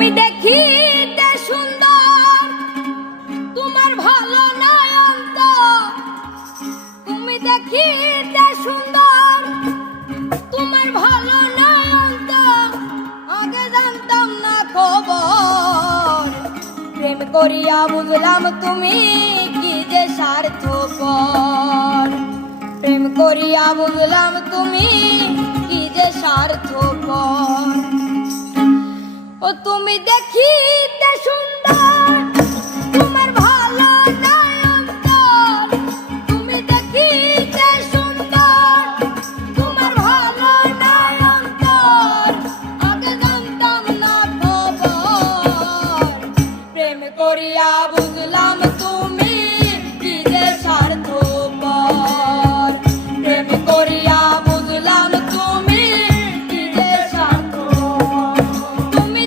তুমি দেখিতে সুন্দর, তোমার ভালো নয়ন্ত। তুমি দেখিতে সুন্দর, তোমার ভালো নয়ন্ত। আগে জানতাম না খবর, প্রেম করিয়া বুঝলাম তুমি কি যে স্বার্থপর। প্রেম করিয়া বুঝলাম তুমি কি যে স্বার্থপর। ও তুমি দেখিতে সুন্দর, তোমার ভালো নয়ন্তর। তুমি দেখিতে সুন্দর, তোমার ভালো নয়ন্তর। আগে জানতাম না খবর, প্রেম করিয়া